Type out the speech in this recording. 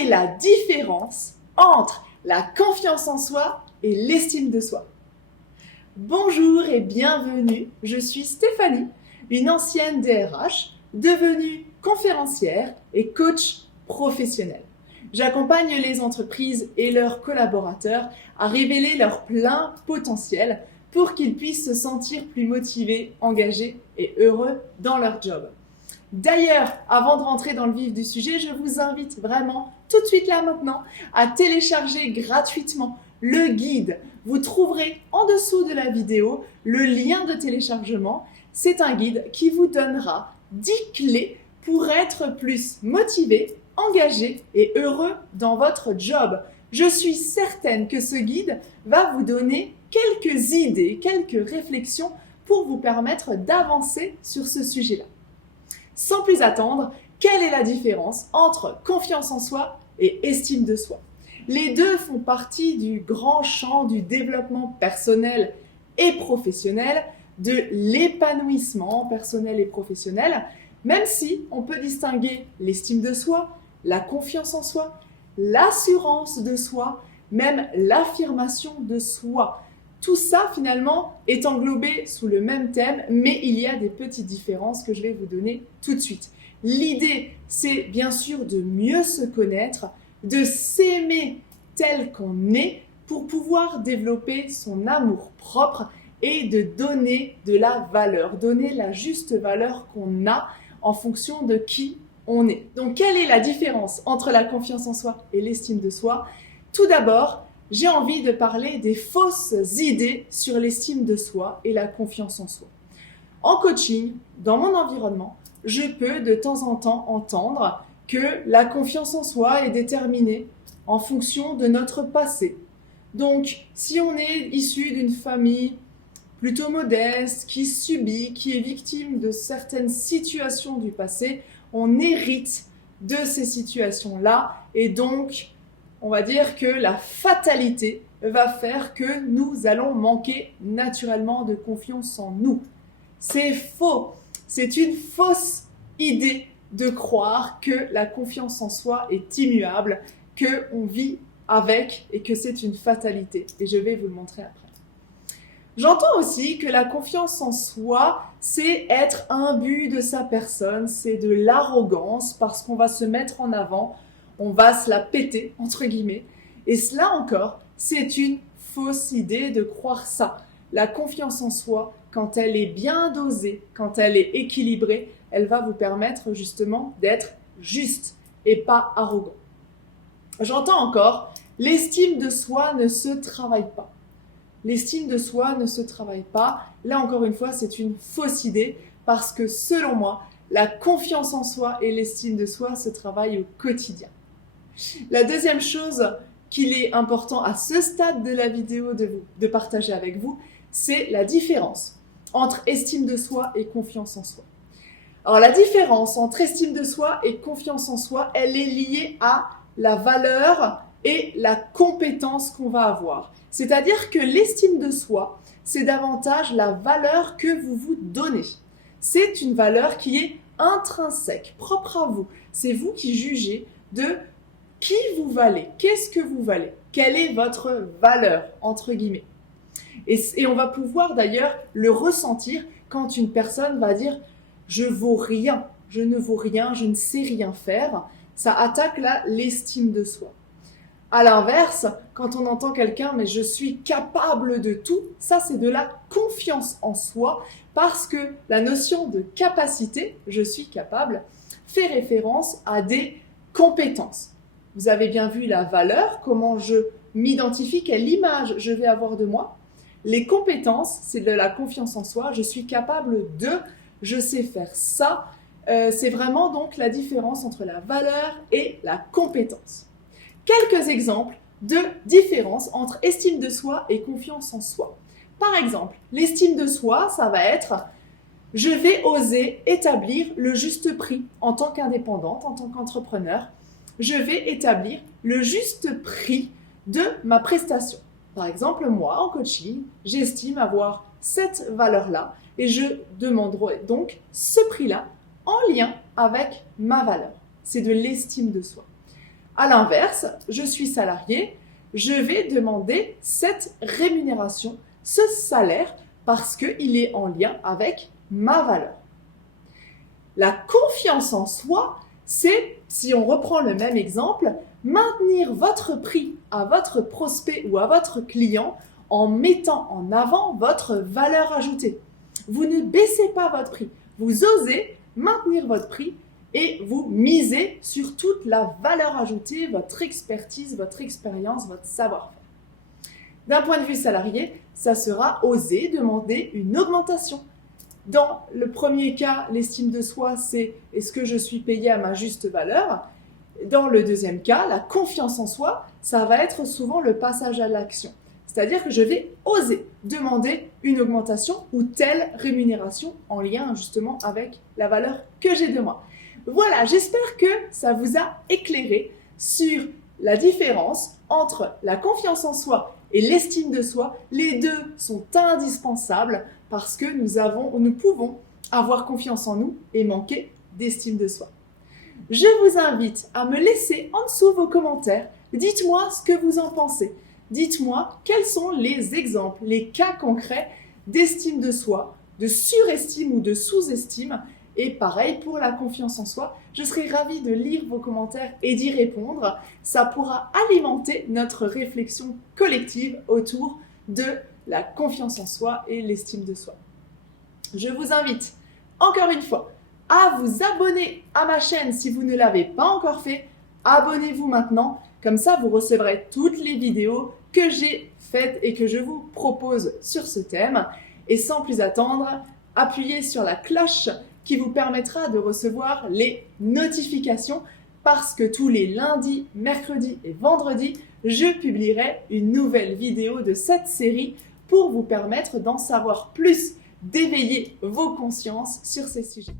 est la différence entre la confiance en soi et l'estime de soi? Bonjour et bienvenue, je suis Stéphanie, une ancienne DRH, devenue conférencière et coach professionnel. J'accompagne les entreprises et leurs collaborateurs à révéler leur plein potentiel pour qu'ils puissent se sentir plus motivés, engagés et heureux dans leur job. D'ailleurs, avant de rentrer dans le vif du sujet, je vous invite vraiment tout de suite là maintenant à télécharger gratuitement le guide. Vous trouverez en dessous de la vidéo le lien de téléchargement. C'est un guide qui vous donnera 10 clés pour être plus motivé, engagé et heureux dans votre job. Je suis certaine que ce guide va vous donner quelques idées, quelques réflexions pour vous permettre d'avancer sur ce sujet-là. Sans plus attendre, quelle est la différence entre confiance en soi et estime de soi? Les deux font partie du grand champ du développement personnel et professionnel, de l'épanouissement personnel et professionnel, même si on peut distinguer l'estime de soi, la confiance en soi, l'assurance de soi, même l'affirmation de soi. Tout ça, finalement, est englobé sous le même thème, mais il y a des petites différences que je vais vous donner tout de suite. L'idée, c'est bien sûr de mieux se connaître, de s'aimer tel qu'on est pour pouvoir développer son amour propre et de donner de la valeur, donner la juste valeur qu'on a en fonction de qui on est. Donc, quelle est la différence entre la confiance en soi et l'estime de soi? Tout d'abord, j'ai envie de parler des fausses idées sur l'estime de soi et la confiance en soi. En coaching, dans mon environnement, je peux de temps en temps entendre que la confiance en soi est déterminée en fonction de notre passé. Donc, si on est issu d'une famille plutôt modeste, qui subit, qui est victime de certaines situations du passé, on hérite de ces situations-là et donc on va dire que la fatalité va faire que nous allons manquer naturellement de confiance en nous. C'est faux. C'est une fausse idée de croire que la confiance en soi est immuable, qu'on vit avec et que c'est une fatalité. Et je vais vous le montrer après. J'entends aussi que la confiance en soi, c'est être imbu de sa personne, c'est de l'arrogance parce qu'on va se mettre en avant, on va se la péter, entre guillemets. Et cela encore, c'est une fausse idée de croire ça. La confiance en soi, quand elle est bien dosée, quand elle est équilibrée, elle va vous permettre justement d'être juste et pas arrogant. J'entends encore, l'estime de soi ne se travaille pas. L'estime de soi ne se travaille pas. Là encore une fois, c'est une fausse idée parce que selon moi, la confiance en soi et l'estime de soi se travaillent au quotidien. La deuxième chose qu'il est important à ce stade de la vidéo de partager avec vous, c'est la différence entre estime de soi et confiance en soi. Alors la différence entre estime de soi et confiance en soi, elle est liée à la valeur et la compétence qu'on va avoir. C'est-à-dire que l'estime de soi, c'est davantage la valeur que vous vous donnez. C'est une valeur qui est intrinsèque, propre à vous. C'est vous qui jugez de qui vous valez, qu'est-ce que vous valez, quelle est votre valeur, entre guillemets. Et on va pouvoir d'ailleurs le ressentir quand une personne va dire « je vaux rien, je ne vaux rien, je ne sais rien faire ». Ça attaque là l'estime de soi. À l'inverse, quand on entend quelqu'un « mais je suis capable de tout », ça c'est de la confiance en soi parce que la notion de capacité, je suis capable, fait référence à des compétences. Vous avez bien vu la valeur, comment je m'identifie, quelle image je vais avoir de moi. Les compétences, c'est de la confiance en soi, je suis capable de, je sais faire ça. C'est vraiment donc la différence entre la valeur et la compétence. Quelques exemples de différence entre estime de soi et confiance en soi. Par exemple, l'estime de soi, ça va être « je vais oser établir le juste prix en tant qu'indépendante, en tant qu'entrepreneur. Je vais établir le juste prix de ma prestation. » Par exemple, moi, en coaching, j'estime avoir cette valeur-là et je demanderai donc ce prix-là en lien avec ma valeur. C'est de l'estime de soi. À l'inverse, je suis salarié, je vais demander cette rémunération, ce salaire, parce qu'il est en lien avec ma valeur. La confiance en soi, c'est, si on reprend le même exemple, maintenir votre prix à votre prospect ou à votre client en mettant en avant votre valeur ajoutée. Vous ne baissez pas votre prix, vous osez maintenir votre prix et vous misez sur toute la valeur ajoutée, votre expertise, votre expérience, votre savoir-faire. D'un point de vue salarié, ça sera oser demander une augmentation. Dans le premier cas, l'estime de soi, c'est est-ce que je suis payé à ma juste valeur? Dans le deuxième cas, la confiance en soi, ça va être souvent le passage à l'action. C'est-à-dire que je vais oser demander une augmentation ou telle rémunération en lien justement avec la valeur que j'ai de moi. Voilà, j'espère que ça vous a éclairé sur la différence entre la confiance en soi et l'estime de soi. Les deux sont indispensables parce que nous pouvons avoir confiance en nous et manquer d'estime de soi. Je vous invite à me laisser en dessous vos commentaires. Dites-moi ce que vous en pensez. Dites-moi quels sont les exemples, les cas concrets d'estime de soi, de surestime ou de sous-estime. Et pareil pour la confiance en soi, je serai ravie de lire vos commentaires et d'y répondre. Ça pourra alimenter notre réflexion collective autour de la confiance en soi et l'estime de soi. Je vous invite encore une fois à vous abonner à ma chaîne si vous ne l'avez pas encore fait. Abonnez-vous maintenant, comme ça vous recevrez toutes les vidéos que j'ai faites et que je vous propose sur ce thème. Et sans plus attendre, appuyez sur la cloche qui vous permettra de recevoir les notifications parce que tous les lundis, mercredis et vendredis, je publierai une nouvelle vidéo de cette série pour vous permettre d'en savoir plus, d'éveiller vos consciences sur ces sujets.